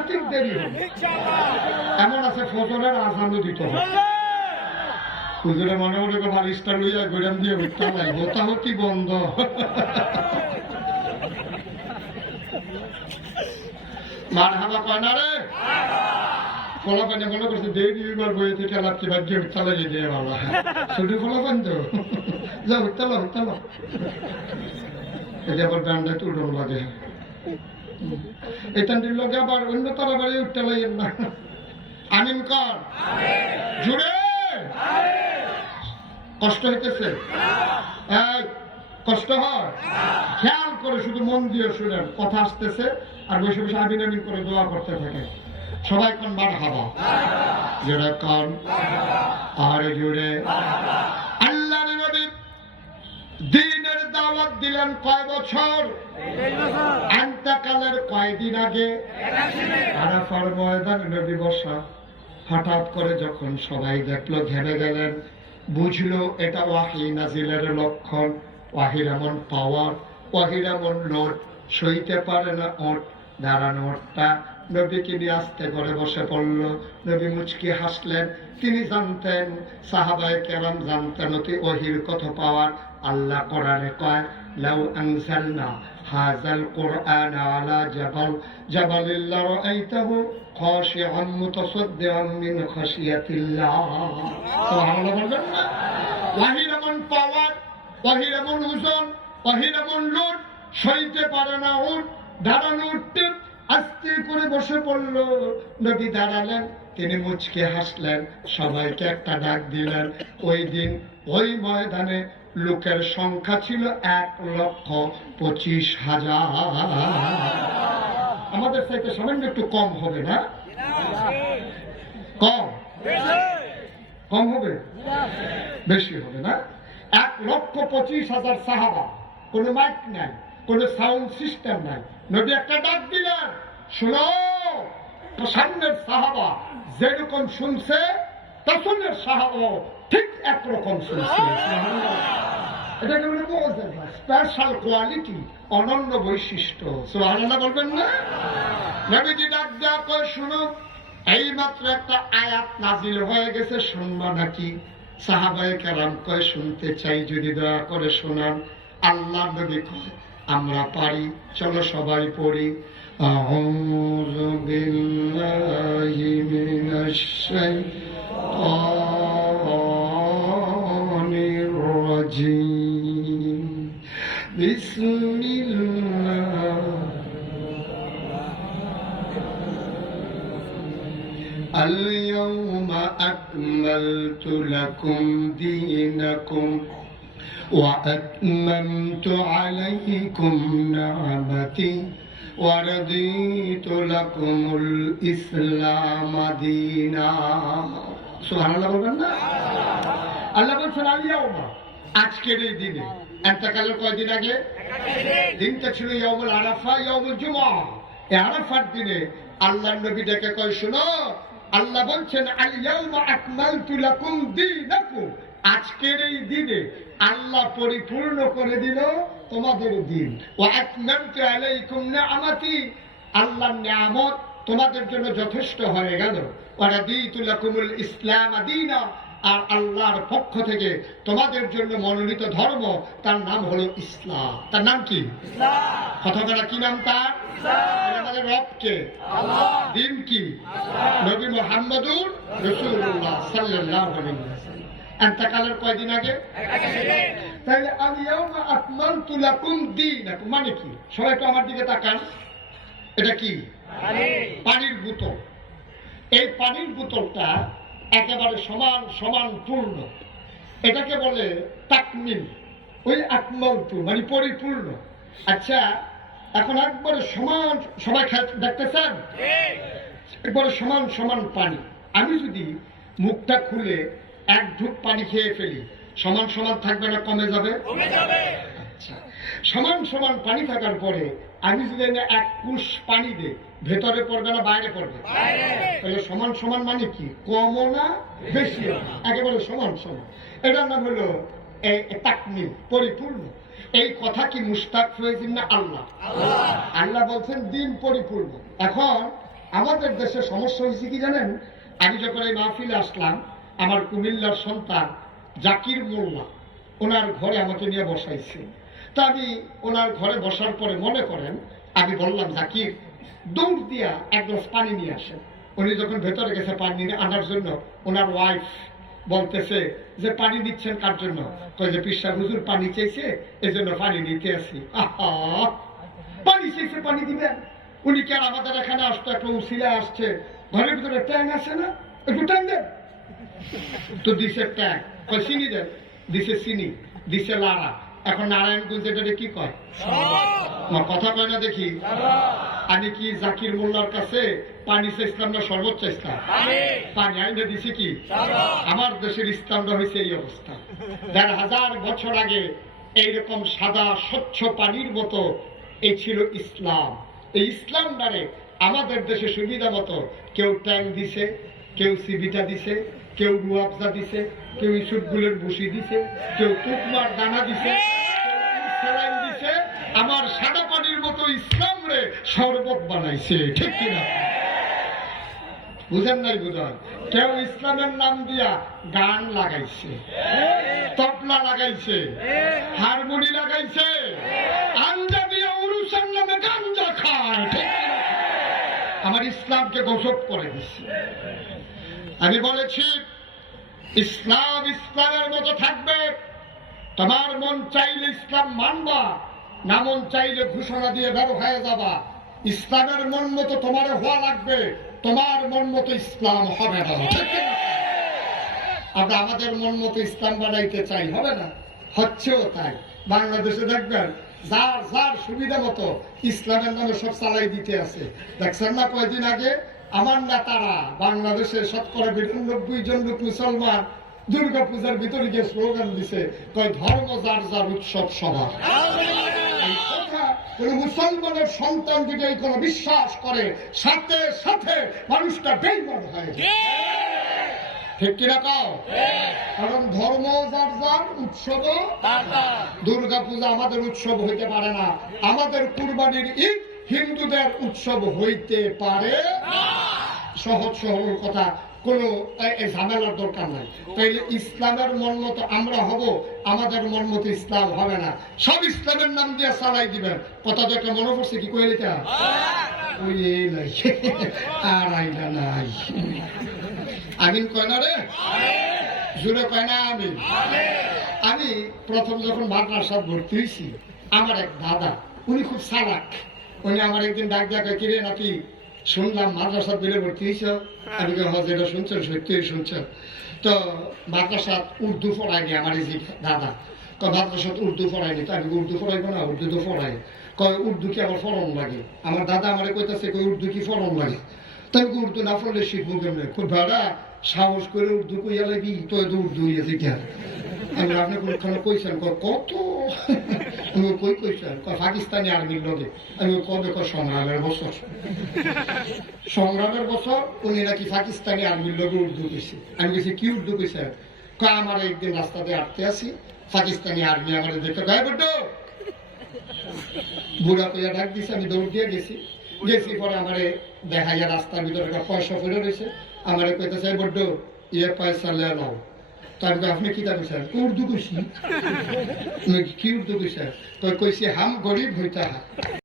সাংঘাতিক দেরি হবে। এমন আছে ফজরের আজানও দিতে হবে। হুজুরে মনে মনে বালিশটা লইয়া গোড়াম দিয়ে উঠতে হয়, হতাহতি বন্ধ। মার হাবা কয় না রে, ফলাফানে মনে করছে দেরি এবার বই থেকে লাগছে ভাগ্যে উঠতে লাগে দিয়ে বাবা শুধু ফলাফান তো যা উঠতে এটা আবার ডান্ডা তুলন লাগে। এটার লগে আবার অন্য তারা বাড়ি উঠতে লাগেন না। আমিন কর জুড়ে। কষ্ট হইতেছে? কষ্ট হয়? খেয়াল করে শুধু মন দিয়ে শুনেন, কথা আসতেছে আর বসে বসে আমিন আমিন করে দোয়া করতে থাকে। সবাই কোন বার হাবা জোরে কোন আর জুড়ে। আল্লাহ নবী দ্বীনের দাওয়াত দিলেন কয় বছর? ইন্তেকালের কয়দিন আগে? আরাফার ময়দানে নবী বসা। হঠাৎ করে যখন সবাই দেখলো ঘেমে গেলেন, বুঝলো এটা ওয়াহি নাজিলের লক্ষণ। ওয়াহির এমন পাওয়ার, ওয়াহির এমন লোড, সইতে পারে না ওট। দাঁড়ানো ওটটা নবীকে নিয়ে আস্তে করে বসে পড়ল। নবী মুচকি হাসলেন। তিনি জানতেন, সাহাবায়ে কেরাম জানতেন অতি ওয়াহির কত পাওয়ার। আল্লাহ কোরআনে কয়, লাউ আনজালনা হাযাল কুরআন আলা জাবাল জাবালিল লারাআইতাহু খাশিআন মুতাসাদ্দিআন মিন খাশিয়াতিল্লাহ। সুবহানাল্লাহ বলবেন না? ওয়াহির এমন পাওয়ার, ওয়াহির এমন ওজন, ওয়াহির এমন লোড, সইতে পারে না উট। দাঁড়ানো উঠতে আস্তে করে বসে পড়ল। নবী দাঁড়ালেন, তিনি মুচকে হাসলেন, সবাইকে একটা ডাক দিলেন। ওই দিন ওই ময়দানে লোকের সংখ্যা ছিল 1,25,000। আমাদের চাইতে সামান্য একটু কম হবে না? কম কম হবে, বেশি হবে না? 1,25,000 সাহাবা। কোনো মাইক নাই, কোনো সাউন্ড সিস্টেম নাই। নবী একটা ডাক দিলেন, শোনো। সামনের সাহাবা যেরকম শুনছে, পেছনের সাহাবা ঠিক একরকম শুনছে। এটাকে বলে মুআজ্জাজা, স্পেশাল কোয়ালিটি, অনন্য বৈশিষ্ট্য। সুবহানাল্লাহ বলবেন না? নবীজি ডাক দেয়া কয়, শুনো, এই মাত্র একটা আয়াত নাজিল হয়ে গেছে, শুনবা নাকি? সাহাবায়ে কেরাম কয়, শুনতে চাই, যদি দয়া করে শোনান। আল্লাহ নবী কয়, আমরা পারি, চলো সবাই পড়ি। আউযু বিল্লাহি মিনাশ শাইতানির রাজীম। বিসমিল্লাহ। اليوم أكملت لكم دينكم وأتممت عليكم نعمتي ورضيت لكم الإسلام دينا। سبحان الله বলবেন না? আল্লাহ বলছেন আলিয়াউমা, আজকের এই দিনে। ইন্তেকালের কয়দিন আগে? দিনটা ছিল ইয়াউমুল আরাফা, ইয়াউমুল জুমআ। এই আরাফার দিনে আল্লাহর নবী ডেকে কয়, শুনো, আল্লাহ বলছেন আলিয়াউমা আকমালতু লাকুম দীনাকুম, আজকের এই দিনে আল্লাহ পরিপূর্ণ করে দিল তোমাদের দিন। ওয়া আতমামতু আলাইকুম নিআমাতি, আল্লাহর নিয়ামত তোমাদের জন্য যথেষ্ট হয়ে গেল। ওয়া রাদিতু লাকুমুল ইসলাম দীনা, আর আল্লাহর পক্ষ থেকে তোমাদের জন্য মনোনীত ধর্ম, তার নাম হলো ইসলাম। তার নাম কি? ইসলাম। কথাটা কি নাম তার? ইসলাম। আমাদের রবকে, আল্লাহ। দিন কি? নবী মুহাম্মদুর রাসূলুল্লাহ সাল্লাল্লাহু আলাইহি ওয়াসাল্লাম। ইন্তেকালের কয়দিন আগে? তাহলে আলিয়াউমা আকমালতু লাকুম দীনাকুম মানে কি? সবাই তো আমার দিকে তাকান। এটা কি? পানির বোতল। এই পানির বোতলটা একেবারে সমান সমান পূর্ণ, এটাকে বলে তাকমিল। ওই আকমালতু মানে পরিপূর্ণ। আচ্ছা, এখন একবারে সমান, সবাই দেখতেছেন, একবারে সমান সমান পানি। আমি যদি মুখটা খুলে এক ঢুক পানি খেয়ে ফেলি, সমান সমান থাকবে না কমে যাবে? আচ্ছা, সমান সমান পানি থাকার পরে আমি যদি এক কুশ পানি দিই, ভেতরে পড়বে না বাইরে পড়বে? তাহলে সমান সমান মানে কি? কমও না বেশিও না, একেবারে সমান সমান। এটার নাম হলো তাকমিল, পরিপূর্ণ। এই কথা কি মুশতাক ফয়জিন না আল্লাহ? আল্লাহ বলছেন দিন পরিপূর্ণ। এখন আমাদের দেশে সমস্যা হয়েছে কি জানেন? আমি যখন এই মাহফিলে আসলাম, আমার কুমিল্লার সন্তান জাকির মোল্লা ওনার ঘরে আমাকে নিয়ে বসাইছে। তা আমি ওনার ঘরে বসার পরে মনে করেন আমি বললাম, জাকির দৌড় দিয়া এক গ্লাস পানি নিয়ে আসেন। উনি যখন ভেতরে গেছে পানি আনার জন্য, ওনার ওয়াইফ বলতেছে যে পানি দিচ্ছেন কার জন্য? কয় যে পিসা হুজুর পানি চাইছে, এই জন্য পানি নিতে আসি। আহা, পানি চাইছে পানি দিবেন? উনি কি আর আমাদের এখানে আসতো? একটা উসিলা আসছে, ঘরের ভিতরে ট্যাং আছে না, একটু ট্যাং দেন। তো দিছে ট্যাং, কয় চিনি দেন, দিছে চিনি, দিছে লাড়া। এখন নারায়ণগঞ্জ এটাকে কি কয়? কথা কয় না দেখি। আমি কি জাকির মোল্লার কাছে পানি চাইছিলাম না শরবত চাইছিলাম? পানি আইনে দিছি কি? আমার দেশের ইসলামটা হয়েছে এই অবস্থা। ১,৫০০ বছর আগে এইরকম সাদা স্বচ্ছ পানির মতো এই ছিল ইসলাম। এই ইসলামটারে আমাদের দেশে সুবিধা মতো কেউ ট্যাং দিছে, কেউ সিবিটা দিছে, কেউ রুয়াবজা দিছে, কেউ ইসুটগুলোর ভুসি দিছে, কেউ তুকমার দানা দিছে, সেলাইন দিছে। আমার সাদা পানির মতো ইসলাম রে শরবত বানাইছে, ঠিক কিনা? বুঝেন নাই? বুঝান। কেউ ইসলামের নাম দিয়া গান লাগাইছে, তবলা লাগাইছে, হারমোনি লাগাইছে, আঞ্জা দিয়া উরুসের নামে গাঞ্জা খায়, ঠিক কিনা? আমার ইসলামকে গজব করে দিচ্ছে। আমি বলেছি ইসলাম ইসলামের মতো থাকবে। তোমার মন চাইলে ইসলাম মানবা, না মন চাইলে ঘোষণা দিয়ে বের হয়ে যাবা। ইসলামের মন মতো তোমার হওয়া লাগবে, তোমার মন মতো ইসলাম হবে না। আমরা আমাদের মন মতো ইসলাম বানাইতে চাই, হবে না, হচ্ছেও তাই। বাংলাদেশে দেখবেন যার যার সুবিধা মতো ইসলামের নামে সব চালাই দিতে আছে। দেখছেন না কয়েকদিন আগে আমার নেতারা বাংলাদেশে ৯২% লোক মুসলমান দুর্গা পূজার ভিতরে গিয়ে স্লোগান দিছে, কয় ধর্ম যার যার উৎসব সবার। এই কথা কোন মুসলমানের সন্তান যদি এই কোন বিশ্বাস করে, সাথে সাথে মানুষটা বেঈমান হয়ে যায়, ঠিক কিনা কাও? কারণ ধর্ম যার যার, উৎসব। দুর্গা পূজা আমাদের উৎসব হইতে পারে না, আমাদের কুরবানির ঈদ হিন্দুদের উৎসব হইতে পারে। সহজ সরল কথা, কোন ঝামেলার দরকার নাই। তাইলে ইসলামের মন মতো আমরা হব, আমাদের মন মতো ইসলাম হবে না। সব ইসলামের নাম দিয়ে চালাই দিবেন। কথা তো একটা মনে পড়ছে কি কইলে তা? ওই নাই আর আইলা নাই। আমিন কয় না রে? জোরে কয় না আমিন? আমি প্রথম যখন মাদ্রাসা ভর্তি হয়েছি, আমার এক দাদা, উনি খুব চালাক, উনি আমার একদিন ডাক দেখা, কিরে নাকি শুনলাম মাদ্রাসা দিলে ভর্তি হয়েছ? আমি যেটা শুনছেন সত্যি শুনছেন। তো মাদ্রাসা উর্দু পড়ায়নি আমার এই যে দাদা, মাদ্রাসা উর্দু পড়ায়নি। তো আমি উর্দু পড়াইবো না, উর্দু তো পড়াই। কয় উর্দু কি আমার ফরম লাগে? আমার দাদা আমার কইতাছে উর্দু কি ফরম লাগে? তাই উর্দু না পড়লে শিখবো কেমনে? খুব ভাড়া সাহস করে উর্দু কইয়া লাগি, তো উর্দু হইয়াছে কি? আমি আপনি কোনখানে কইছেন? কত কই কইছেন? পাকিস্তানি আর্মির লগে। আমি কবে? সংগ্রামের বছর। সংগ্রামের বছর উনি নাকি পাকিস্তানি আর্মির লগে উর্দু কইছে। আমি কইছি কি উর্দু কইছেন? আমার একদিন রাস্তাতে আটতে আসি, পাকিস্তানি আর্মি আমার দেখতে গায়ে বড্ড বুড়া কইয়া ডাক দিছে। আমি দৌড় দিয়ে গেছি। পরে আমারে দেখাইয়া রাস্তার ভিতরে একটা পয়সা পড়ে রয়েছে, আমারে কইতেছে বড্ড পয়সা লে নাও। তার আপনি কি তা কইছেন? উর্দু কইছি। কি উর্দু কইছেন? কইছি হাম গরিব হইতা।